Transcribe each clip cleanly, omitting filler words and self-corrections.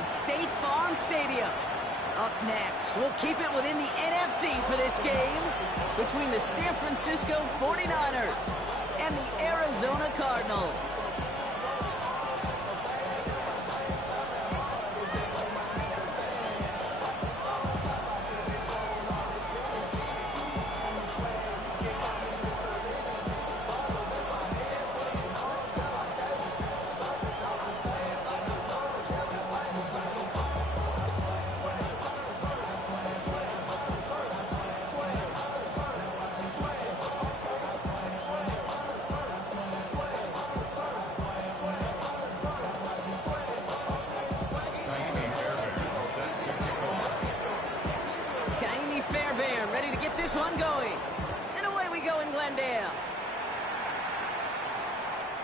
and State Farm Stadium. Up next, we'll keep it within the NFC for this game between the San Francisco 49ers and the Arizona Cardinals. Ready to get this one going. And away we go in Glendale.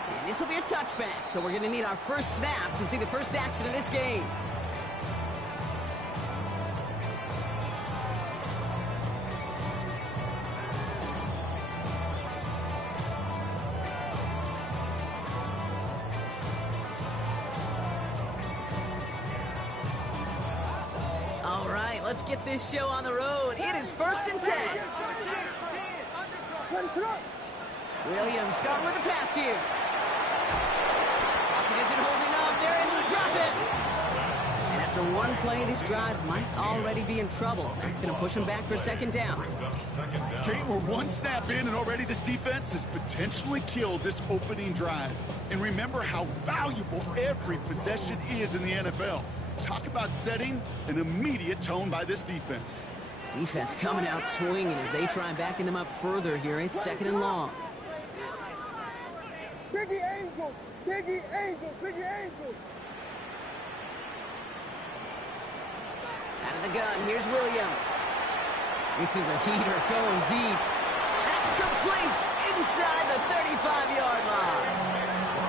And this will be a touchback, so we're going to need our first snap to see the first action of this game. Let's get this show on the road. It is 1st and 10. Williams starting with the pass here. Pocket isn't holding up. They're able to drop it. And after one play, this drive might already be in trouble. That's going to push him back for 2nd down. Kate, we're one snap in, and already this defense has potentially killed this opening drive. And remember how valuable every possession is in the NFL. Talk about setting an immediate tone by this defense. Defense coming out swinging as they try backing them up further here. It's 2nd and long. Biggie Angels! Biggie Angels! Biggie Angels! Out of the gun, here's Williams. This is a heater going deep. That's complete inside the 35-yard line.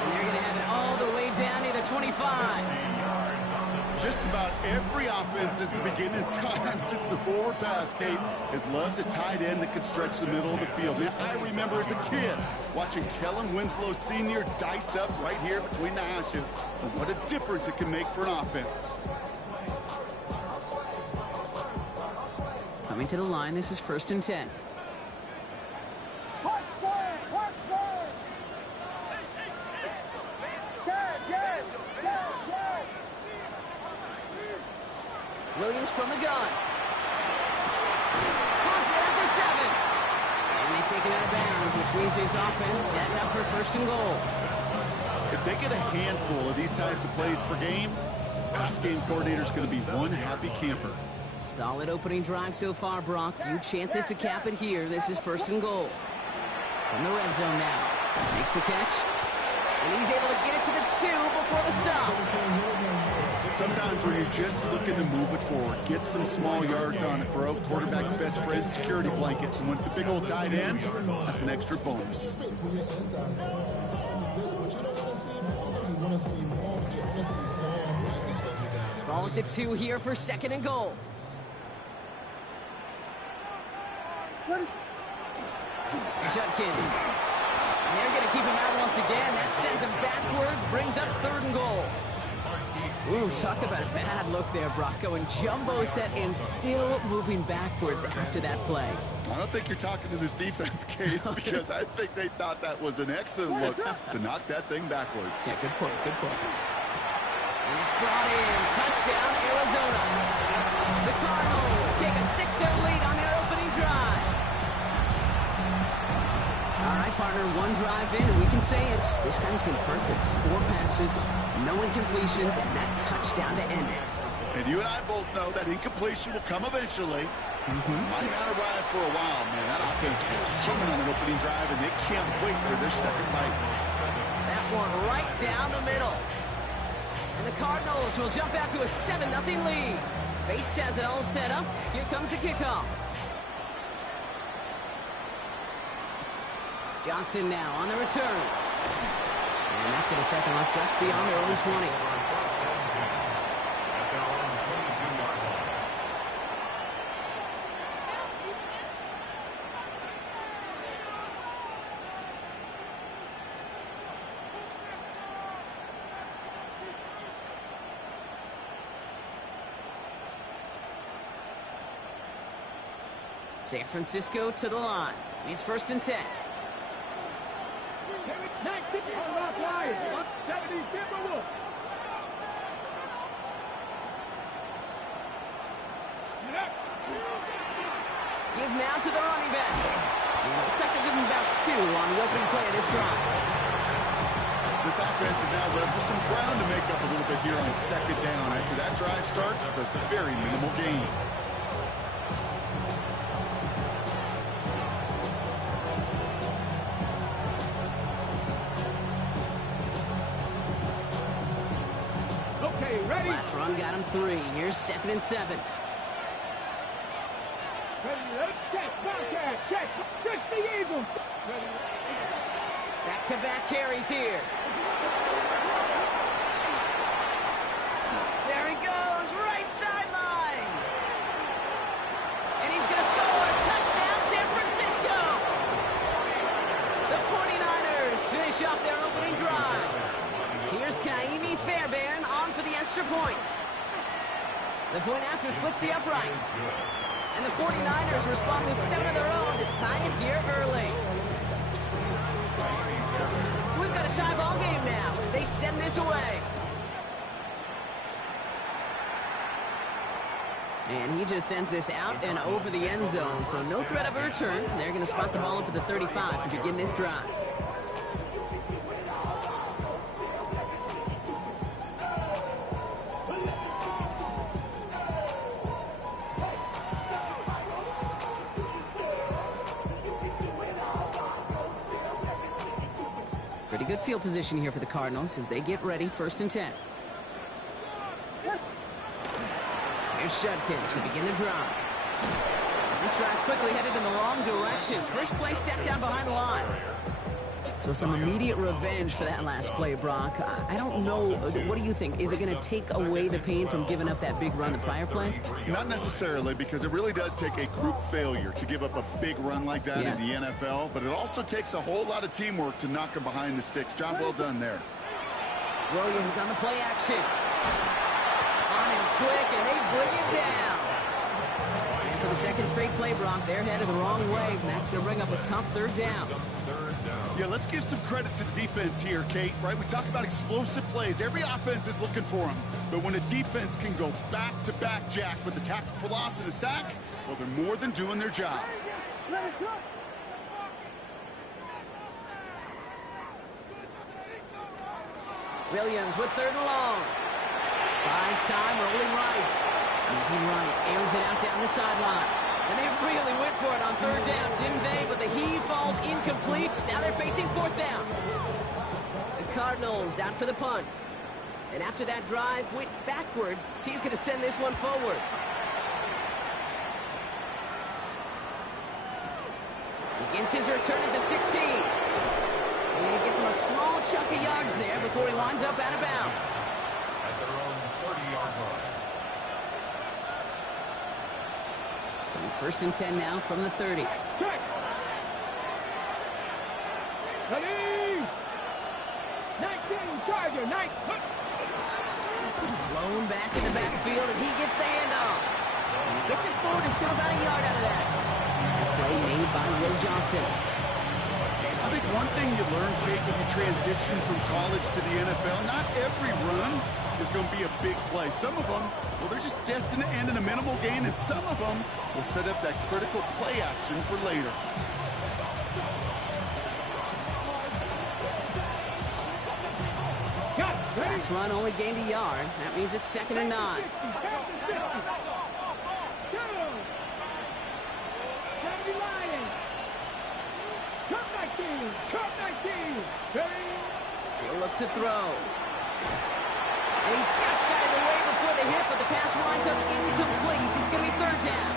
And they're going to have it all the way down near the 25. Just about every offense since the beginning of time, since the forward pass, Kate, has loved a tight end that can stretch the middle of the field. Man, I remember as a kid watching Kellen Winslow Sr. dice up right here between the hashes. And what a difference it can make for an offense. Coming to the line, this is 1st and 10. Williams from the gun. Pulls it at the 7. And they take him out of bounds, which means his offense set up for 1st and goal. If they get a handful of these types of plays per game, pass game coordinator's going to be one happy camper. Solid opening drive so far, Brock. Few chances to cap it here. This is 1st and goal. From the red zone now. Makes the catch. And he's able to get it to the 2 before the stop. Sometimes when you're just looking to move it forward, get some small yards on it, throw quarterback's best friend security blanket. And when it's a big old tight end, that's an extra bonus. Ball at the 2 here for 2nd and goal. Judkins. And they're going to keep him out once again. That sends him backwards, brings up 3rd and goal. Ooh, talk about a bad look there, Brock. Going jumbo set and still moving backwards after that play. I don't think you're talking to this defense, Kate, because I think they thought that was an excellent look to knock that thing backwards. Yeah, good point, good point. And it's brought in. Touchdown, Arizona. The Cardinals take a 6-0 lead on their opening drive. All right, partner, one drive in, and we can say this guy's been perfect. 4 passes, no incompletions, and that touchdown to end it. And you and I both know that incompletion will come eventually. Might not arrive for a while, man. That offense was humming on an opening drive, and they can't wait for their 2nd bite. That one right down the middle. And the Cardinals will jump out to a 7-0 lead. Bates has it all set up. Here comes the kickoff. Johnson now on the return. And that's going to set them up just beyond their own 20. San Francisco to the line. It's 1st and 10. Give now to the running back. Looks like they're giving about 2 on the opening play of this drive. This offense is now left with some ground to make up a little bit here on 2nd down after that drive starts with a very minimal gain. Okay, ready? Last run got him 3. Here's 2nd and 7. Catch the Eagles. Back-to-back carries here. There he goes, right sideline. And he's going to score. Touchdown, San Francisco. The 49ers finish off their opening drive. Here's Kaimi Fairbairn on for the extra point. The point after splits the uprights. And the 49ers respond with 7 of their own to tie it here early. So we've got a tie ball game now as they send this away. And he just sends this out and over the end zone, so no threat of a return. They're going to spot the ball up at the 35 to begin this drive. Pretty good field position here for the Cardinals as they get ready, 1st and 10. Here's Judkins to begin the drive. This drive's quickly headed in the wrong direction. First play set down behind the line. So some immediate revenge for that last play, Brock. I don't know. What do you think? Is it going to take away the pain from giving up that big run the prior play? Not necessarily, because it really does take a group failure to give up a big run like that in the NFL, but it also takes a whole lot of teamwork to knock him behind the sticks. Job well done there. Williams on the play action. On him quick, and they bring it down. And for the 2nd straight play, Brock, they're headed the wrong way, and that's going to bring up a tough 3rd down. Yeah, let's give some credit to the defense here, Kate, right? We talk about explosive plays. Every offense is looking for them. But when a defense can go back-to-back, Jack, with the tackle for loss and a sack, well, they're more than doing their job. Williams with 3rd and long. Buys time, rolling right. Moving right, airs it out down the sideline. And they really went for it on 3rd down, didn't they? But the heave falls incomplete. Now they're facing 4th down. The Cardinals out for the punt. And after that drive went backwards, he's going to send this one forward. Begins his return at the 16. And he gets him a small chunk of yards there before he winds up out of bounds. At their own 30-yard line. So 1st and 10 now from the 30. Check. Ready. 19, Charger, 9. Blown back in the backfield, and he gets the handoff. And he gets it forward to still about a yard out of that. Play made by Will Johnson. I think one thing you learn, Kate, when you transition from college to the NFL, not every run is going to be a big play. Some of them, well, they're just destined to end in a minimal gain, and some of them will set up that critical play action for later. Last run only gained a yard. That means it's 2nd and 9. He'll look to throw. And he just got it away before the hit, but the pass winds up incomplete. It's going to be 3rd down.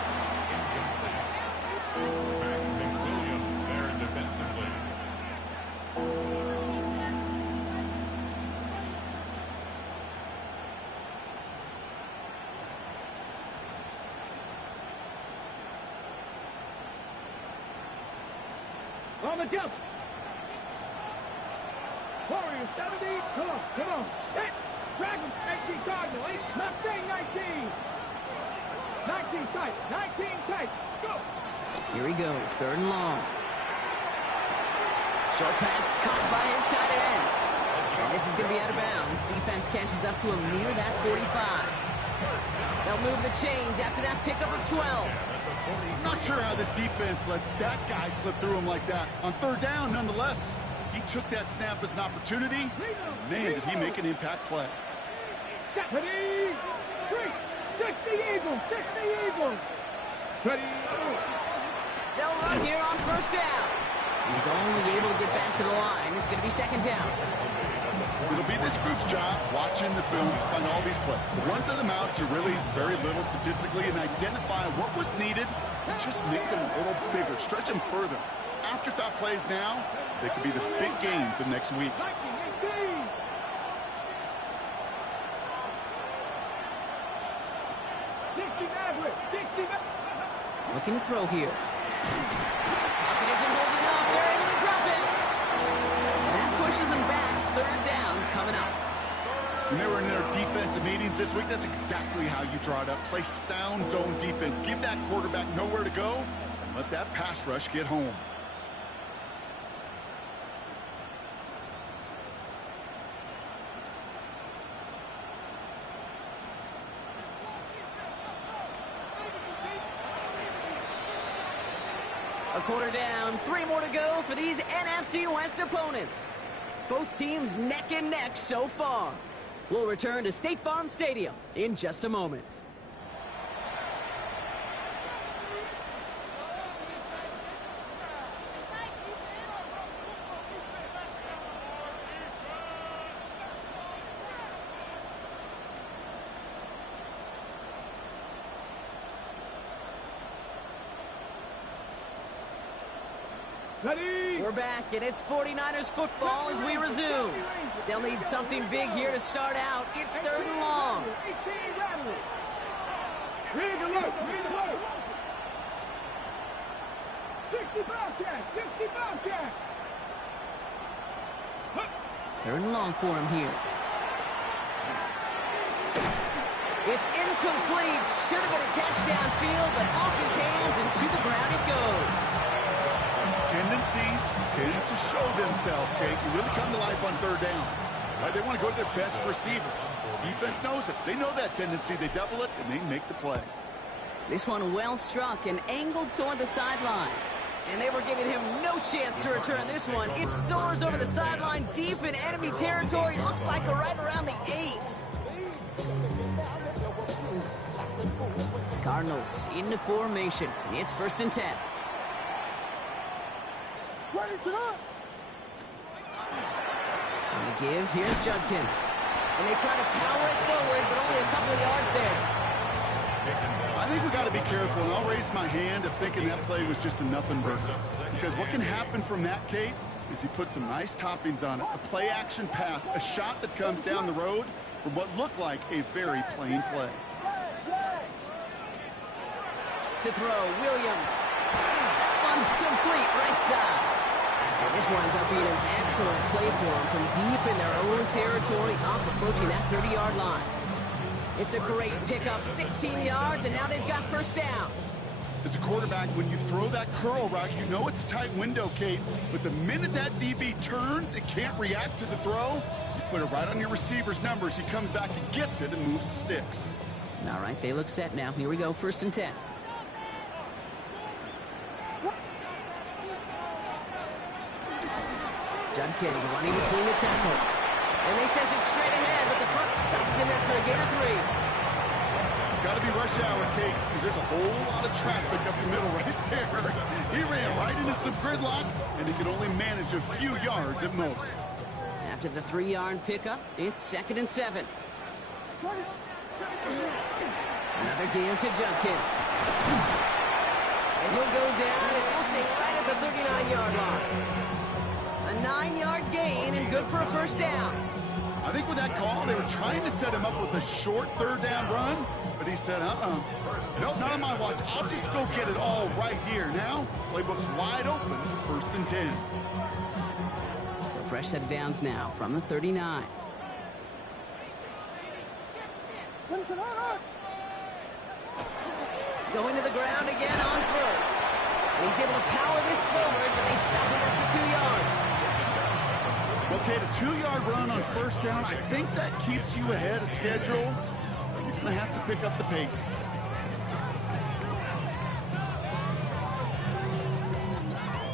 Williams there defensively. On the jump. Warriors 70. Come on, come on. Hit. Dragon 19 Cardinal. 8. Mustang 19. 19 tight. 19 tight. Go. Here he goes, 3rd and long. Short pass caught by his tight end. And this is going to be out of bounds. Defense catches up to him near that 45. They'll move the chains after that pickup of 12. I'm not sure how this defense let that guy slip through him like that. On 3rd down, nonetheless, he took that snap as an opportunity. Man, did he make an impact play. Ready, 3, 60 Eagles, 60 Eagles. Ready, They'll run here on 1st down. He's only able to get back to the line. It's going to be 2nd down. It'll be this group's job watching the film to find all these plays. The ones that amount to really very little statistically and identify what was needed and just make them a little bigger, stretch them further. Afterthought plays now, they could be the big gains of next week. 19, 60 Maverick, 60 Maverick. Looking to throw here. Pocket isn't holding up. They're able to drop it. And that pushes them back. 3rd down coming up. When they were in their defensive meetings this week, that's exactly how you draw it up. Play sound zone defense. Give that quarterback nowhere to go and let that pass rush get home. A quarter down, 3 more to go for these NFC West opponents. Both teams neck and neck so far. We'll return to State Farm Stadium in just a moment. Ready. We're back, and it's 49ers football as we resume. They'll need something big here to start out. It's 3rd and long. 18 Rattler. Read alert, read alert. 60 Bobcat, 60 Bobcat. 3rd and long for him here. It's incomplete. Should have been a catch downfield, but off his hands and to the ground it goes. Tendencies tend to show themselves, Kate. You really come to life on 3rd downs. Right? They want to go to their best receiver. Defense knows it. They know that tendency. They double it, and they make the play. This one well struck and angled toward the sideline. And they were giving him no chance to return this one. It soars over the sideline deep in enemy territory. Looks like right around the 8. Cardinals into formation. It's 1st and 10. On the give, here's Judkins. And they try to power it forward, but only a couple of yards there. I think we got to be careful, and I'll raise my hand of thinking that play was just a nothing burger. Because what can happen from that, Kate, is he put some nice toppings on it. A play-action pass, a shot that comes down the road from what looked like a very plain play. To throw, Williams. That one's complete, right side. And this winds up being an excellent play for them from deep in their own territory, up approaching that 30-yard line. It's a great pickup, 16 yards, and now they've got 1st down. As a quarterback, when you throw that curl route, you know it's a tight window, Kate. But the minute that DB turns, it can't react to the throw. You put it right on your receiver's numbers. He comes back and gets it and moves the sticks. All right, they look set now. Here we go, 1st and 10. Judkins running between the tackles. And they send it straight ahead, but the front stops him after a gain of 3. Got to be rush hour, Kate, because there's a whole lot of traffic up the middle right there. He ran right into some gridlock, and he could only manage a few yards at most. After the 3-yard pickup, it's 2nd and 7. Another game to Judkins. And he'll go down, and we'll say right at the 39-yard line. A 9-yard gain and good for a 1st down. I think with that call, they were trying to set him up with a short 3rd down run, but he said, nope, not on my watch. I'll just go get it all right here. Now, playbook's wide open for 1st and 10. So fresh set of downs now from the 39. Going to the ground again on 1st. And he's able to power this forward, but they stop him after 2 yards. Okay, the 2-yard run on first down, I think that keeps you ahead of schedule. You're going to have to pick up the pace.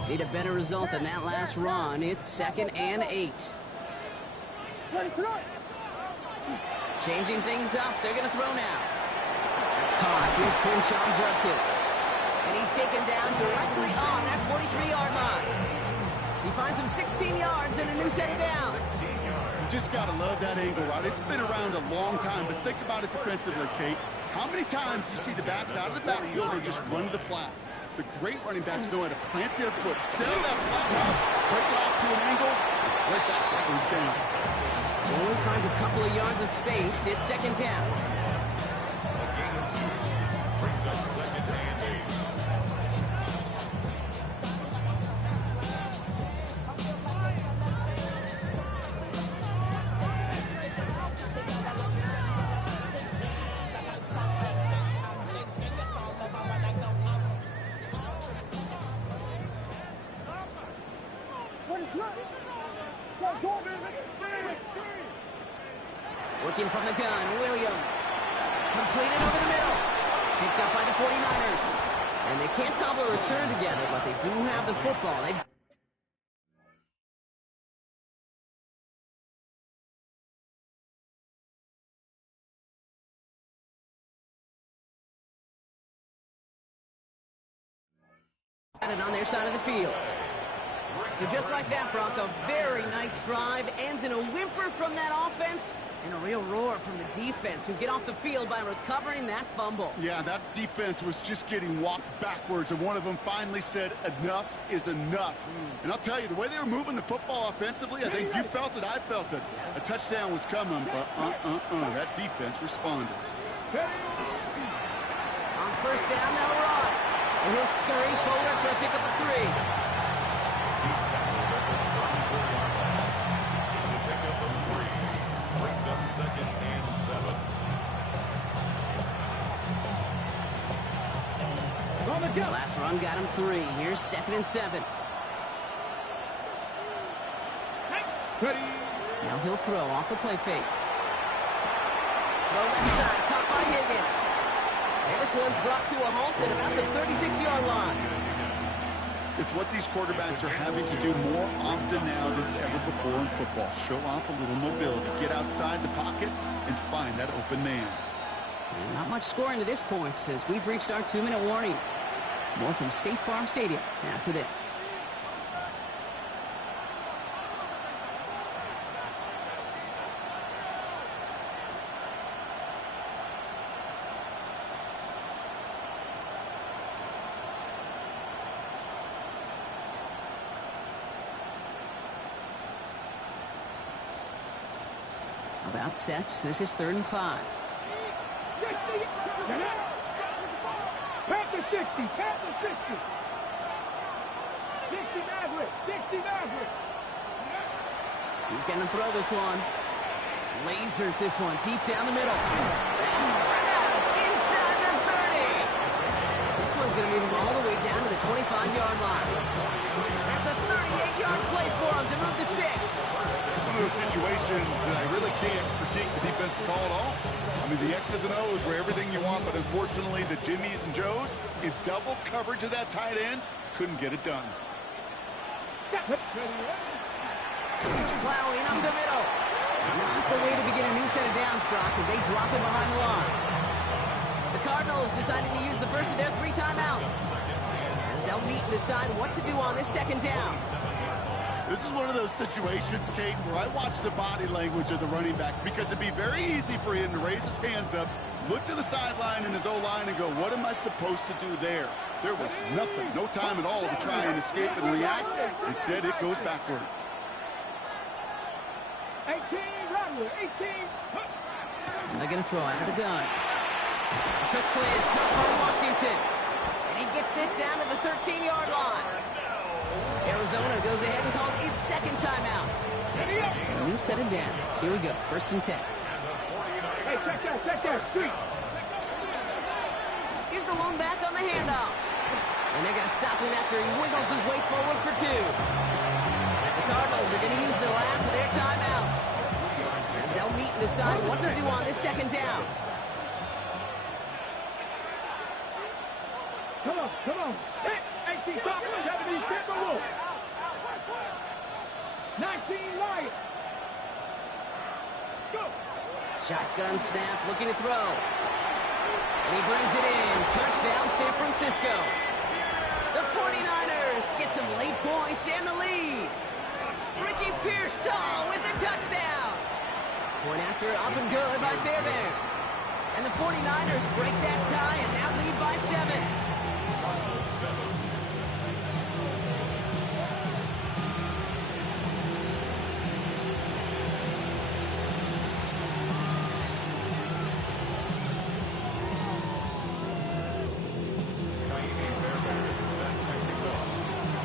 Need a better result than that last run. It's 2nd and 8. Changing things up. They're going to throw now. That's caught. Here's Crenshaw Judkins. And he's taken down directly on that 43-yard line. He finds him 16 yards and a new set of downs. You just got to love that angle route. It's been around a long time, but think about it defensively, Kate. How many times do you see the backs out of the backfield or just run to the flat? The great running backs know how to plant their foot, settle that flat route, break it off to an angle, right back to first down. Only finds a couple of yards of space. It's 2nd down. Brings up 2nd and 8. Working from the gun, Williams. Completed over the middle. Picked up by the 49ers. And they can't cobble a return together, but they do have the football. They've got it on their side of the field. So just like that, Brock, a very nice drive. Ends in a whimper from that offense and a real roar from the defense, who get off the field by recovering that fumble. Yeah, that defense was just getting walked backwards, and one of them finally said, enough is enough. And I'll tell you, the way they were moving the football offensively, I think you felt it, I felt it. A touchdown was coming, but that defense responded. On first down, they'll run. And he'll scurry forward for a pickup of 3. Last run got him 3. Here's 2nd and 7. Now he'll throw off the play fake. Throw left side, caught by Higgins. And this one's brought to a halt at about the 36-yard line. It's what these quarterbacks are having to do more often now than ever before in football. Show off a little mobility, get outside the pocket, and find that open man. And not much scoring to this point as we've reached our 2-minute warning. More from State Farm Stadium after this. About set. This is 3rd and 5. Half the 60s, half the 60s. 60 Maverick, 60 Maverick. He's going to throw this one. Lasers this one deep down the middle. That's grabbed inside the 30. This one's going to move him all the way down to the 25-yard line. That's a 38-yard play for him to move the sticks. It's one of those situations that I really can't critique the defensive call at all. I mean, the X's and O's were everything you want, but unfortunately, the Jimmies and Joes, in double coverage of that tight end, couldn't get it done. Plowing up the middle. Not the way to begin a new set of downs, Brock, as they drop it behind the line. The Cardinals decided to use the first of their 3 timeouts, as they'll meet and decide what to do on this 2nd down. This is one of those situations, Kate, where I watch the body language of the running back, because it'd be very easy for him to raise his hands up, look to the sideline in his O-line and go, what am I supposed to do there? There was nothing, no time at all to try and escape and react. Instead, it goes backwards. 18, Rattler, 18. And they're going to throw out of the gun. Quick slant, caught by Washington. And he gets this down to the 13-yard line. Arizona goes ahead and calls its 2nd timeout. So a new set of downs. Here we go, 1st and 10. Hey, check that, street. Here's the lone back on the handoff. And they're going to stop him after he wiggles his way forward for 2. The Cardinals are going to use the last of their timeouts as they'll meet and decide what to do on this second down. Come on, come on. Hit! 18 Falcons, 17 Timberwolves. 19 Lions. Go! Shotgun snap, looking to throw. And he brings it in. Touchdown, San Francisco. The 49ers get some late points and the lead. Ricky Pearsall with the touchdown. Point after up and good by Fairbairn. And the 49ers break that tie and now lead by 7.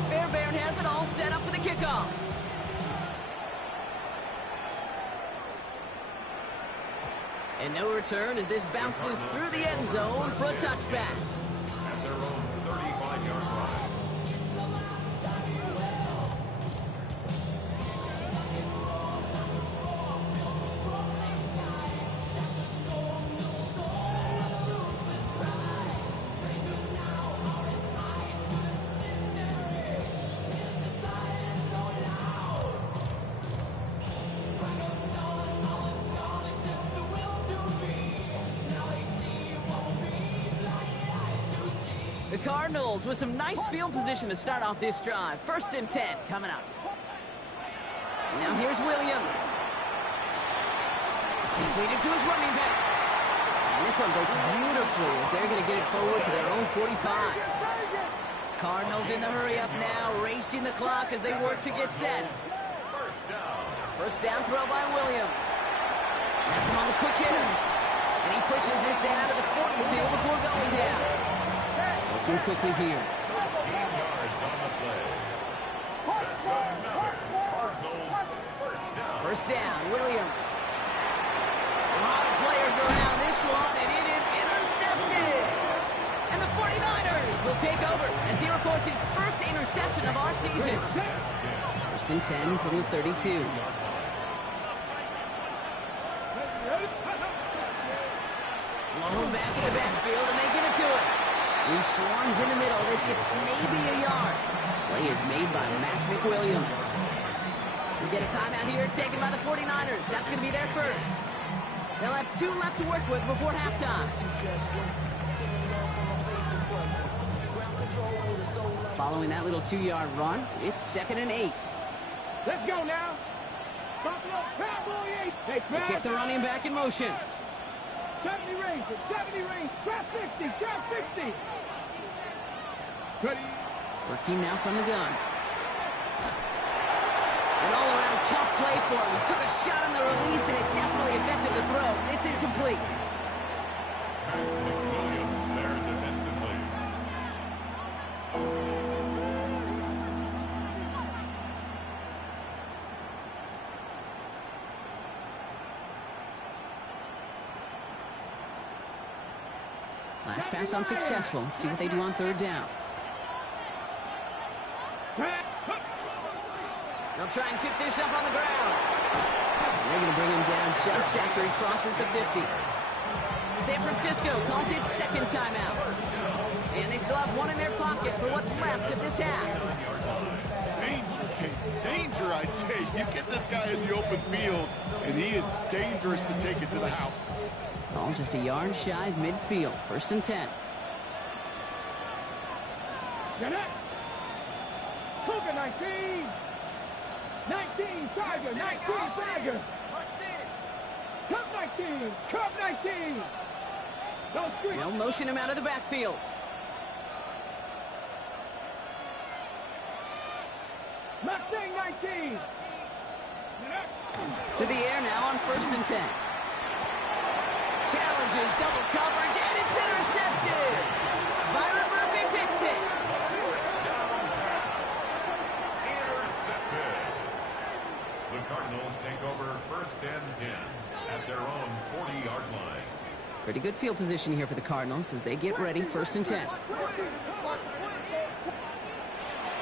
Fairbairn has it all set up for the kickoff. And no return as this bounces through the end zone for a touchback. At their own 35-yard line. The Cardinals with some nice field position to start off this drive. 1st and 10 coming up. Now here's Williams. Completed to his running back. And this one breaks beautifully as they're going to get it forward to their own 45. Cardinals in the hurry up now, racing the clock as they work to get set. First down throw by Williams. That's him on the quick hitter. And he pushes this down to the 42 before going down. Looking quickly here. 13 yards on the play. That's another Cardinals first down. Williams. A lot of players around this one, and it is intercepted. And the 49ers will take over as he records his first interception of our season. 1st and 10 from the 32. Low back in the backfield, and they give it to him. He swarms in the middle. This gets maybe a yard. Play is made by Mac McWilliams. We get a timeout here taken by the 49ers. That's going to be their first. They'll have 2 left to work with before halftime. Following that little 2-yard run, it's 2nd and 8. Let's go now. Buffalo Cowboy 8. Hey, They kick the running back in motion. 70 range, 70 range, trap 60, trap 60. Ready. Working now from the gun. An all-around tough play for him. He took a shot on the release, and it definitely affected the throw. It's incomplete. Williams there defensively. Last pass unsuccessful. Let's see what they do on 3rd down. They'll try and pick this up on the ground. And they're going to bring him down just after he crosses the 50. San Francisco calls it 2nd timeout. And they still have 1 in their pocket for what's left of this half. Danger, Kate. Danger, I say. You get this guy in the open field, and he is dangerous to take it to the house. All just a yard shy of midfield. 1st and 10. Get it. Cougar 19. 19, Tiger, 19, Tiger. Cup 19, Cup 19. They'll motion him out of the backfield. Mustang 19. To the air now on 1st and 10. Challenges double coverage, and it's intercepted. Byron Murphy picks it. Intercepted. The Cardinals take over 1st and 10 at their own 40-yard line. Pretty good field position here for the Cardinals as they get ready. 1st and 10.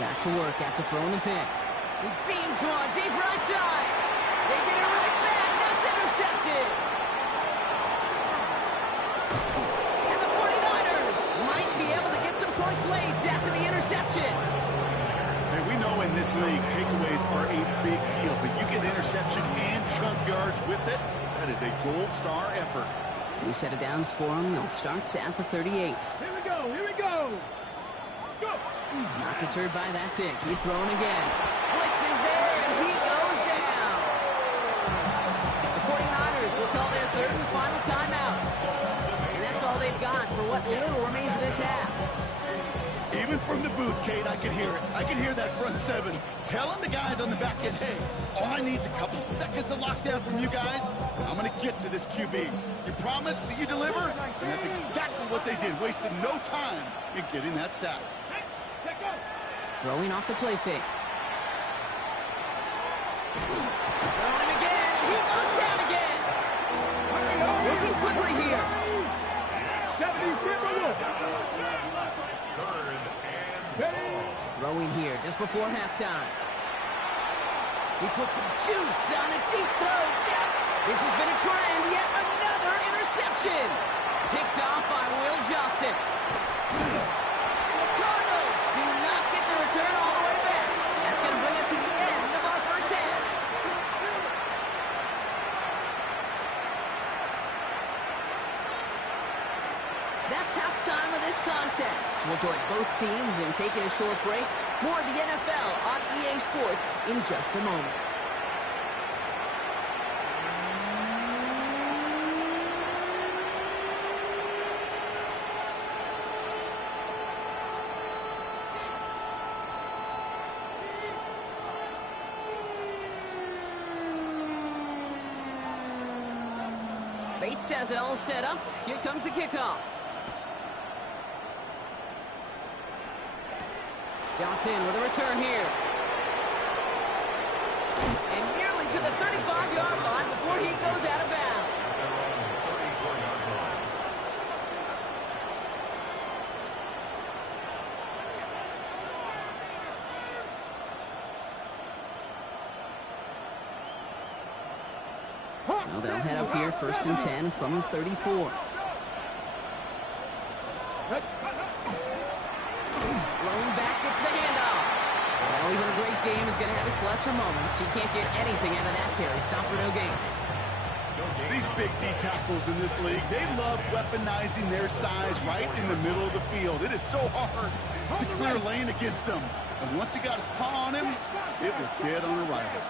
Back to work after throwing the pick. He beams one deep right side. They get it right back. That's intercepted. And the 49ers might be able to get some points late after the interception. Hey, we know in this league, takeaways are a big deal, but you get interception and chunk yards with it. That is a gold star effort. New set of downs for him. They'll start at the 38. Here we go. Here we go. Go. Not deterred by that pick. He's throwing again. Blitz is there, and he goes down. The 49ers will call their third and final timeout. And that's all they've got for what little remains of this half. Even from the booth, Kate, I can hear it. I can hear that front seven telling the guys on the back end, hey, all I need is a couple seconds of lockdown from you guys. I'm going to get to this QB. You promise that you deliver? And that's exactly what they did. Wasted no time in getting that sack. Throwing off the play fake. Throwing him again, and he goes down again. Looking quickly here. 70-50. Throwing here just before halftime. He puts some juice on a deep throw. This has been a trend. Yet another interception. Picked off by Will Johnson. And the Cardinals do not get the return all the way back. That's going to bring us to the end of our first half. That's halftime of this contest. We'll join both teams in taking a short break. More of the NFL on EA Sports in just a moment. Bates has it all set up. Here comes the kickoff. Johnson with a return here. And nearly to the 35-yard line before he goes out of bounds. So they'll head up here first and 10 from the 34. Rolling back, gets the handoff. Well, even a great game is going to have its lesser moments. He can't get anything out of that carry. Stop for no gain. These big D tackles in this league, they love weaponizing their size right in the middle of the field. It is so hard to clear lane against them. And once he got his paw on him, it was dead on arrival.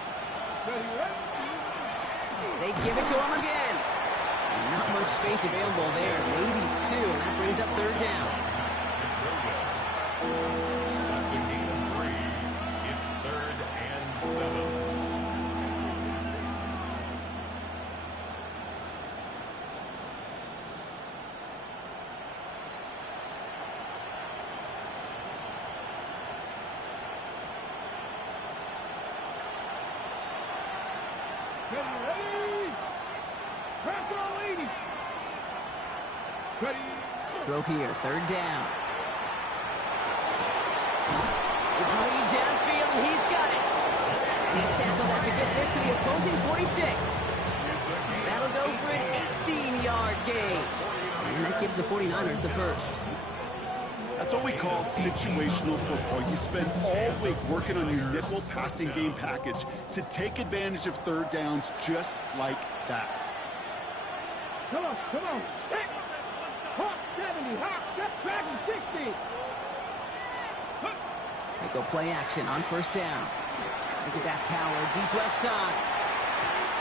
They give it to him again. And not much space available there. Maybe two. That brings up third down. That's a gain of 3. It's 3rd and 7. Throw here, third down. It's running downfield, and he's got it. He's tackled after getting this to the opposing 46. That'll go for an 18-yard gain. And that gives the 49ers the first. That's what we call situational football. You spend all week working on your nickel passing game package to take advantage of third downs just like that. Come on, come on. Hey. Hawk 70, Hawk, just dragging 60. They go play action on first down. Look at that power, deep left side.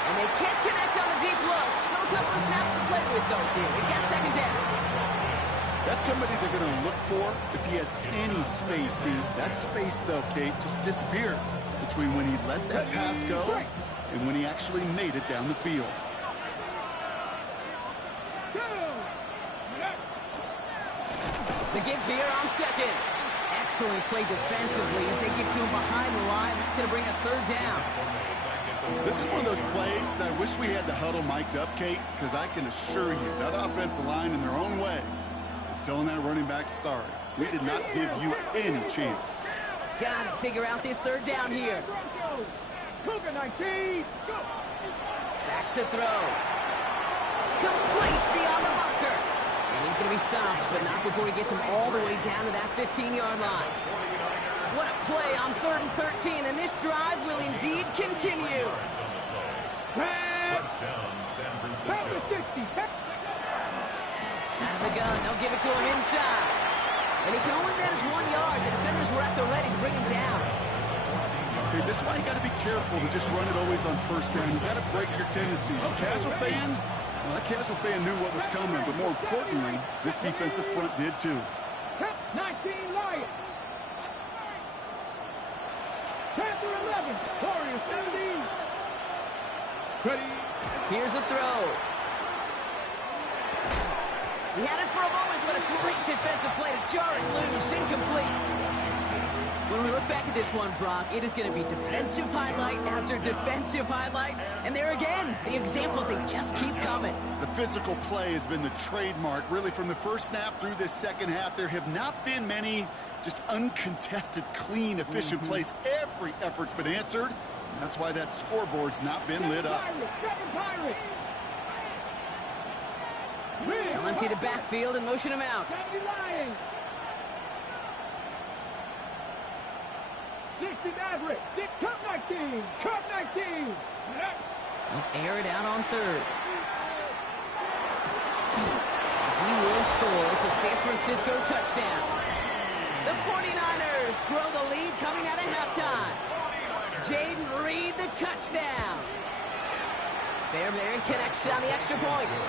And they can't connect on the deep look. Still a couple of snaps to play with, though, here. They got second down. That's somebody they're going to look for if he has any space, dude. That space, though, Kate, just disappeared between when he let that pass go and when he actually made it down the field. The give here on second. Excellent play defensively as they get to him behind the line. That's going to bring a third down. This is one of those plays that I wish we had the huddle mic'd up, Kate, because I can assure you that offensive line in their own way is telling that running back, sorry, we did not give you any chance. Gotta figure out this third down here. Cougar 19, go! Back to throw. Complete beyond the marker. And he's going to be stopped, but not before he gets him all the way down to that 15-yard line. What a play on 3rd and 13, and this drive will indeed continue. Touchdown, San Francisco. 60. Out of the gun, they'll give it to him inside. And he can only manage 1 yard. The defenders were at the ready to bring him down. Okay, this is why you got to be careful to just run it always on first down. You got to break your tendencies. Casual fan, well, that casual fan knew what was coming, but more importantly, this defensive front did too. 19 Lions. Panther 11. Warriors 70. Ready. Here's a throw. He had it for a moment, but a great defensive play to jar it loose. Incomplete. When we look back at this one, Brock, it is going to be defensive highlight after defensive highlight. And there again, the examples, they just keep coming. The physical play has been the trademark, really, from the first snap through this second half. There have not been many just uncontested, clean, efficient plays. Every effort's been answered. That's why that scoreboard's not been lit up. They'll empty the backfield and motion him out. 60 Maverick. Cup 19. Cup 19. They'll air it out on 3rd. He will score. It's a San Francisco touchdown. The 49ers grow the lead coming out of halftime. Jaden Reed, the touchdown. Fairbairn connects on the extra point.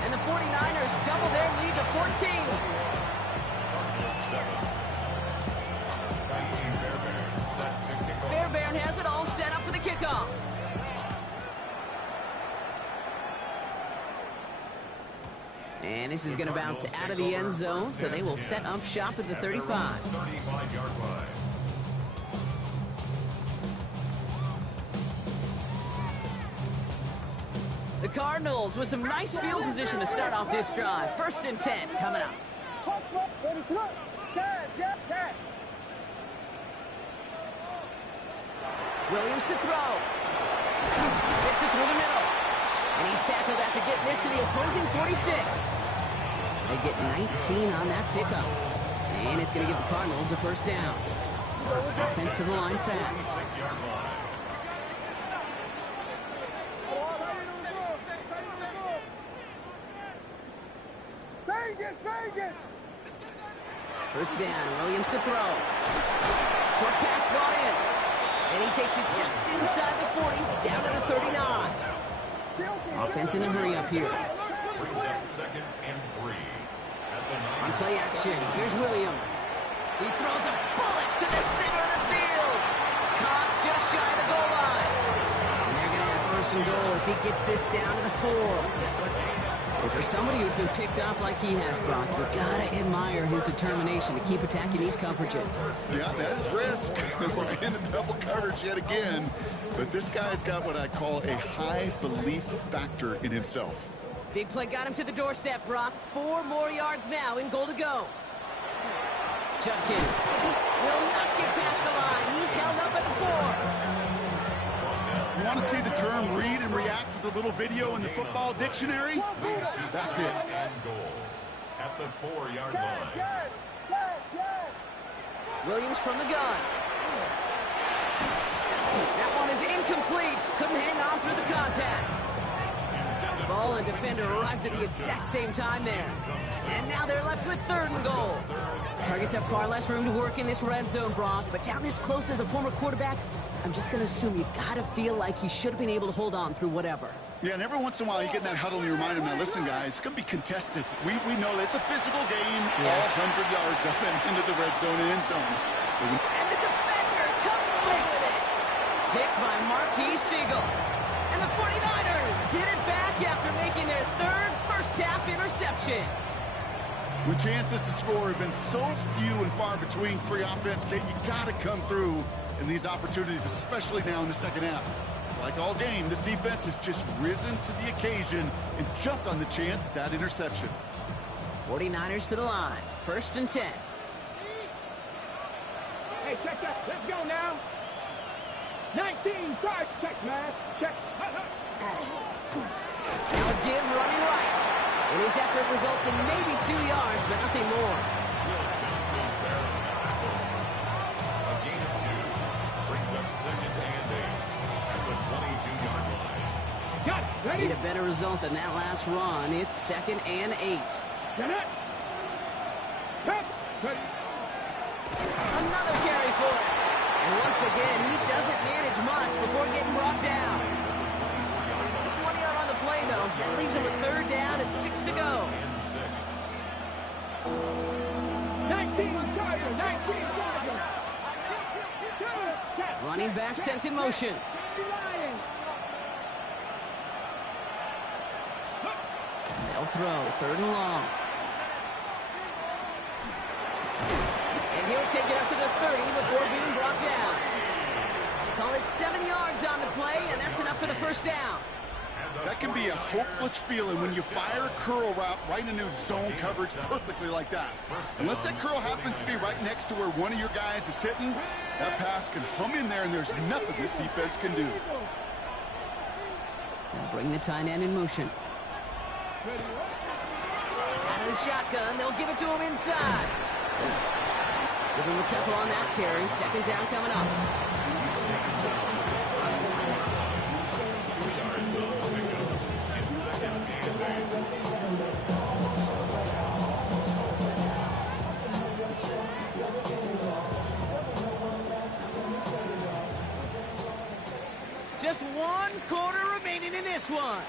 And the 49ers double their lead to 14. Fairbairn has it all set up for the kickoff. And this is going to bounce out of the end zone, so they will set up shop at the 35. 35-yard line. The Cardinals with some nice field position to start off this drive. 1st and 10 coming up. Williams to throw. Gets it through the middle. And he's tackled after getting this to the opposing 46. They get 19 on that pickup. And it's going to give the Cardinals a 1st down. Offense to the line fast. First down, Williams to throw. Short pass brought in. And he takes it just inside the 40, down to the 39. Offense in a hurry up here. Brings up 2nd and 3. On play action, here's Williams. He throws a bullet to the center of the field. Caught just shy of the goal line. And they're going to have 1st and goal as he gets this down to the 4. And for somebody who's been picked off like he has, Brock, you gotta admire his determination to keep attacking these coverages. Yeah, that is risk. We're in a double coverage yet again. But this guy's got what I call a high belief factor in himself. Big play got him to the doorstep, Brock. 4 more yards now in goal to go. Judkins will not get past the line. He's held up at the 4. You want to see the term read and react with a little video in the football dictionary? That's it. And goal at the 4-yard line. Williams from the gun. That one is incomplete. Couldn't hang on through the contact. Ball and defender arrived at the exact same time there. And now they're left with 3rd and goal. Targets have far less room to work in this red zone, Brock. But down this close as a former quarterback, I'm just going to assume you got to feel like he should have been able to hold on through whatever. Yeah, and every once in a while you get in that huddle and you remind him, now listen, guys, it's going to be contested. We know it's a physical game, all 100 yards up and into the red zone and end zone. And the defender comes away with it. Picked by Marquis Siegel. And the 49ers get it back after making their 3rd first-half interception. When chances to score have been so few and far between for your offense, Kate, you got to come through in these opportunities, especially now in the second half. Like all game, this defense has just risen to the occasion and jumped on the chance at that interception. 49ers to the line. 1st and 10. Hey, check that. Let's go now. 19, charge. Check, man. Check. Now a give running right. And his effort results in maybe 2 yards, but nothing more. A gain of 2 brings up 2nd and 8 at the 22-yard line. Got it. Ready? Need a better result than that last run. It's 2nd and 8. Get it. Cut. Ready. Another carry for it. And once again, he doesn't manage much before getting brought down. Just 1 yard on the play, though. That leaves him with 3rd down and 6 to go. 19, Charger. 19, Charger. Running back sent in motion. They'll throw. 3rd and long. And he'll take it up to the 30 before being brought down. Call it 7 yards on the play, and that's enough for the 1st down. That can be a hopeless feeling when you fire a curl route right into zone coverage perfectly like that. Unless that curl happens to be right next to where one of your guys is sitting, that pass can hum in there, and there's nothing this defense can do. They'll bring the tight end in motion. Out of the shotgun, they'll give it to him inside. Give him a couple on that carry. 2nd down coming up. Just 1 quarter remaining in this one.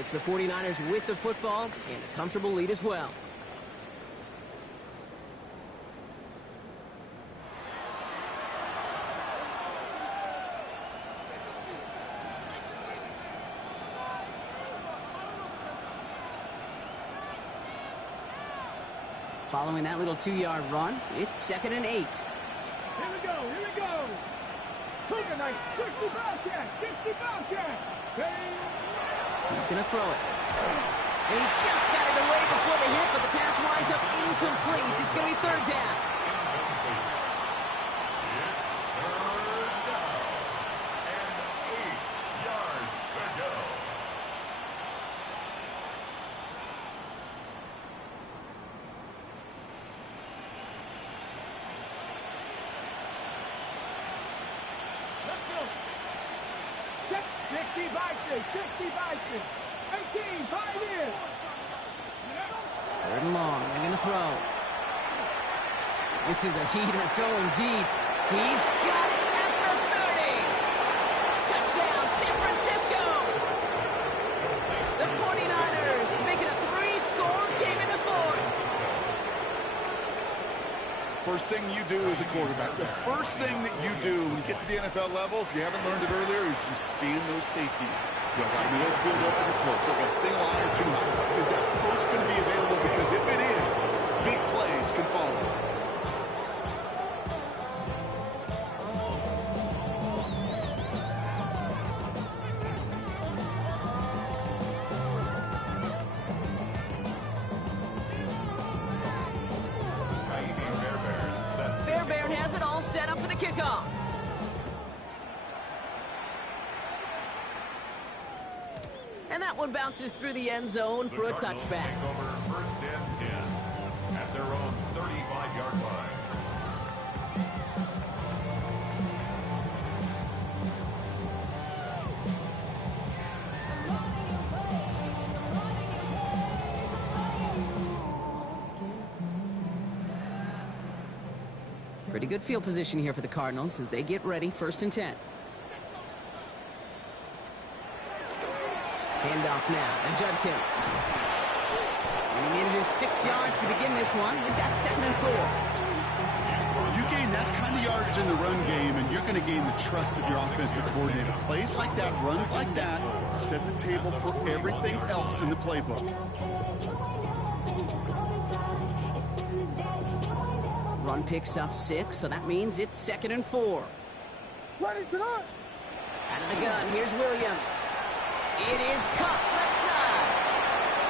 It's the 49ers with the football and a comfortable lead as well. Following that little 2-yard run, it's 2nd and 8. Here we go. Here we go. Cougar night. 60 Bobcat. 60 Bobcat. He's going to throw it. And he just got it away before the hit, but the pass winds up incomplete. It's going to be 3rd down. Let's go. 60 Bison. 60 Bison. 18, 5 years. 3rd and long. They're going to throw. This is a heater going deep. He's got it at the 30. Touchdown, San Francisco. The 49ers making a 3-score game in the 4th. First thing you do as a quarterback, the first thing that you do when you get to the NFL level, if you haven't learned it earlier, is you scan those safeties. You got to be able to field up in the close. So got a single eye or 2 high. Is that post going to be available? Because if it is, big plays can follow. Fairbairn has it all set up for the kickoff. And that one bounces through the end zone for a touchback. Take over 1st and 10 at their own 35-yard line. Pretty good field position here for the Cardinals as they get ready. 1st and 10. Handoff now to Judkins. And he manages 6 yards to begin this one. We've got 2nd and 4. You gain that kind of yardage in the run game, and you're going to gain the trust of your offensive coordinator. Plays like that, runs like that, set the table for everything else in the playbook. Run picks up 6, so that means it's 2nd and 4. Ready to run. Out of the gun, here's Williams. It is cut left side.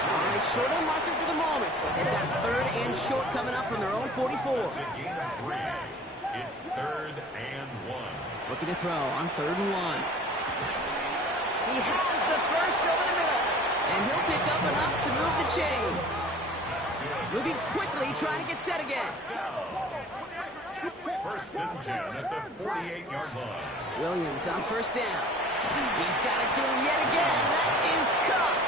All right, short of the marker for the moment, but they've got 3rd and short coming up from their own 44. It's 3rd and 1. Looking to throw on 3rd and 1. He has the first over the middle. And he'll pick up enough to move the chains. Moving quickly, trying to get set again. 1st and 10 at the 48-yard line. Williams on 1st down. He's got it to him yet again. That is caught.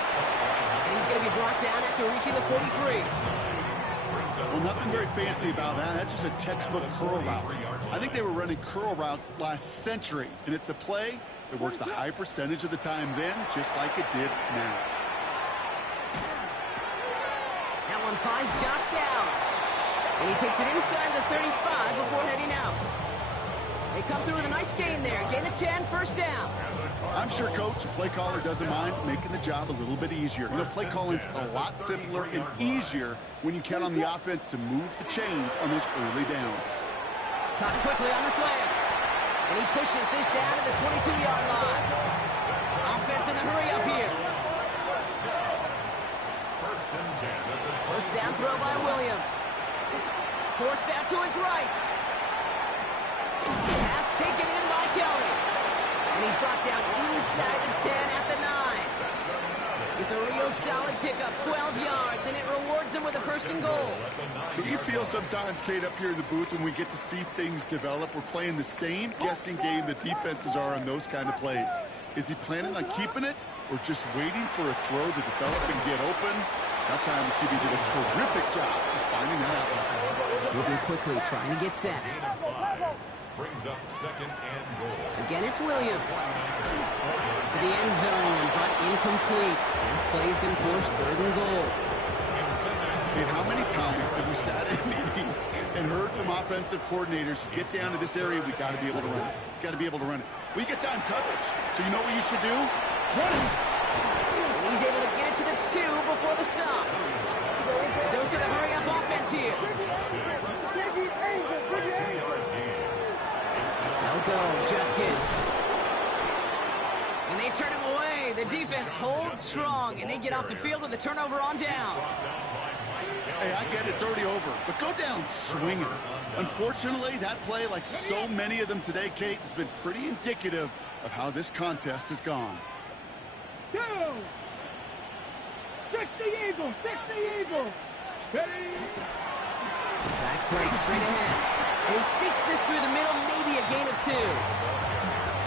And he's going to be brought down after reaching the 43. Well, nothing very fancy about that. That's just a textbook curl route. I think they were running curl routes last century, and it's a play that works a high percentage of the time then, just like it did now. That one finds Josh Downs. And he takes it inside the 35 before heading out. They come through with a nice gain there. Gain of 10, 1st down. I'm sure Coach, the play caller, doesn't mind making the job a little bit easier. You know, play calling's a lot simpler and easier when you count on the offense to move the chains on those early downs. Caught quickly on the slant. And he pushes this down to the 22-yard line. Offense in the hurry up here. 1st and 10 at the 1st down throw by Williams. Forced out to his right. Pass taken in by Kelly. And he's brought down inside the 10 at the 9. It's a real solid pickup, 12 yards, and it rewards him with a 1st and goal. Do you feel sometimes, Kate, up here in the booth when we get to see things develop, we're playing the same guessing game the defenses are on those kind of plays? Is he planning on keeping it or just waiting for a throw to develop and get open? That time, the QB did a terrific job of finding that out. Moving quickly, trying to get set. brings up 2nd and goal. Again, it's Williams. To the end zone, but incomplete. That play is going to force 3rd and goal. And how many times have we sat in meetings and heard from offensive coordinators, get down to this area, we got to be able to run it. Got to be able to run it. We get time coverage. So you know what you should do? Run it. And he's able to get it to the 2 before the stop. Dose of the hurry-up offense here. They'll go, Judkins. And they turn him away. The defense holds strong, and they get off the field with a turnover on downs. Hey, I get it, it's already over, but go down swinging. Unfortunately, that play, like so many of them today, Kate, has been pretty indicative of how this contest has gone. Two. 60 Eagles, 60 Eagles. Ready? Back play straight ahead. And he sneaks this through the middle, maybe a gain of 2.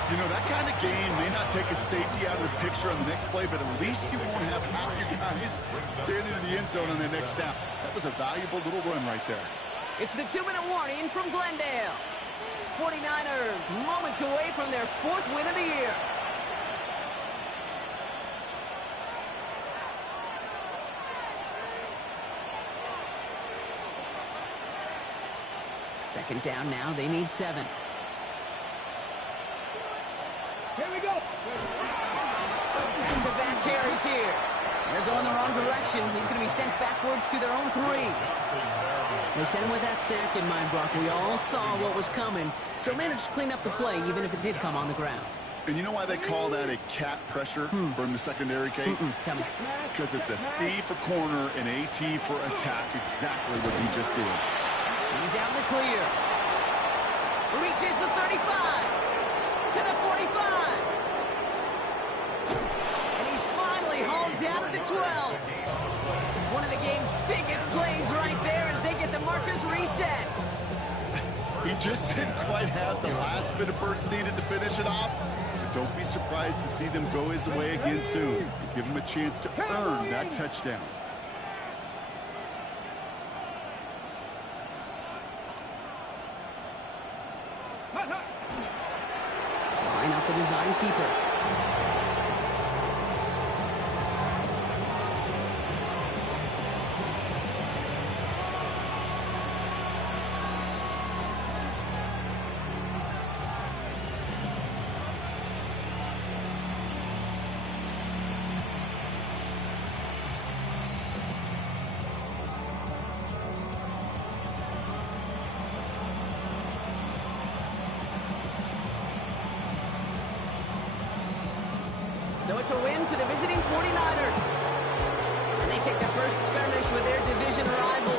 You know, that kind of game may not take a safety out of the picture on the next play, but at least you won't have half your guys standing in the end zone on the next snap. That was a valuable little run right there. It's the 2-minute warning from Glendale. 49ers moments away from their 4th win of the year. Second down now, they need 7. Here we go. Back-to-back carries here. They're going the wrong direction. He's going to be sent backwards to their own 3. They sent him with that sack in mind, Brock. We all saw what was coming, so managed to clean up the play, even if it did come on the ground. And you know why they call that a cat pressure from the secondary, Kate? Tell me. Because it's a C for corner and a T for attack, exactly what he just did. He's out in the clear. Reaches the 35. To the 45. And he's finally hauled down at the 12. One of the game's biggest plays right there as they get the markers reset. He just didn't quite have the last bit of burst needed to finish it off. But don't be surprised to see them go his way again soon and give him a chance to earn that touchdown. Line up the design keeper. So it's a win for the visiting 49ers. And they take the first skirmish with their division rival.